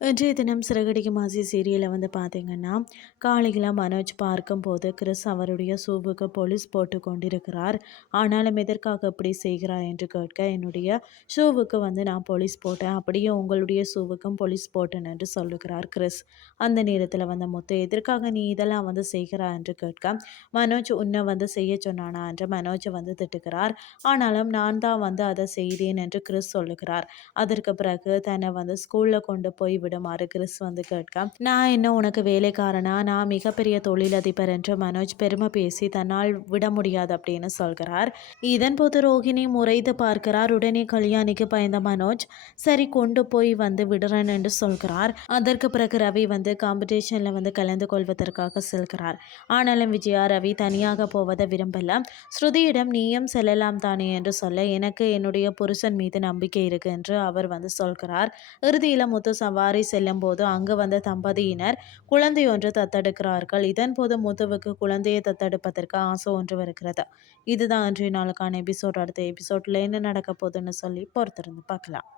இன்றைய தினம் சிறகடிக்கு மாசி சீரியலில் வந்து பார்த்தீங்கன்னா காலையில் மனோஜ் பார்க்கும்போது கிறிஸ் அவருடைய சூப்புக்கு போலீஸ் போட்டு கொண்டிருக்கிறார். ஆனாலும் எதற்காக இப்படி செய்கிறார் என்று கேட்க என்னுடைய ஷூவுக்கு வந்து நான் போலீஸ் போட்டேன். அப்படியே உங்களுடைய ஷூவுக்கும் போலீஸ் போட்டேன் என்று சொல்லுகிறார் கிறிஸ். அந்த நேரத்தில் வந்து முத்து எதற்காக நீ இதெல்லாம் வந்து செய்கிறா என்று கேட்க மனோஜ் உன்னை வந்து செய்ய சொன்னானா? என்று மனோஜ் வந்து திட்டுகிறார். ஆனாலும் நான் தான் வந்து அதை செய்தேன் என்று கிறிஸ் சொல்லுகிறார். அதற்கு பிறகு தன்னை வந்து ஸ்கூலில் கொண்டு போய் விடுமாறு கிறிஸ் வந்து கேட்க நான் என்ன உனக்கு வேலைக்காரனா? நான் மிகப்பெரிய தொழிலதிபர் என்று மனோஜ் பெருமை பேசி தன்னால் விட முடியாது அப்படின்னு சொல்கிறார். இதன் போது ரோஹிணி முறைத்து பார்க்கிறார். உடனே கல்யாணிக்கு பயந்த மனோஜ் சரி கொண்டு போய் வந்து விடுறேன் என்று சொல்கிறார். அதற்கு பிறகு ரவி வந்து காம்படிஷனில் வந்து கலந்து கொள்வதற்காக செல்கிறார். ஆனாலும் விஜயா ரவி தனியாக போவதை விரும்பல. ஸ்ருதியிடம் நீயும் செல்லலாம் தானே என்று சொல்ல எனக்கு என்னுடைய புருஷன் மீது நம்பிக்கை இருக்கு என்று அவர் வந்து சொல்கிறார். இறுதியில் முத்து சவாரி செல்லும் செல்லும்போது அங்கு வந்த தம்பதியினர் குழந்தை ஒன்று தத்தெடுக்கிறார்கள். இதன் போது முத்துவுக்கு குழந்தையை தத்தெடுப்பதற்கு ஆசை ஒன்று வருகிறது. இதுதான் அன்றைய நாளுக்கான எபிசோட். அடுத்த எபிசோட்ல என்ன நடக்க போகுதுன்னு சொல்லி பொறுத்திருந்து பார்க்கலாம்.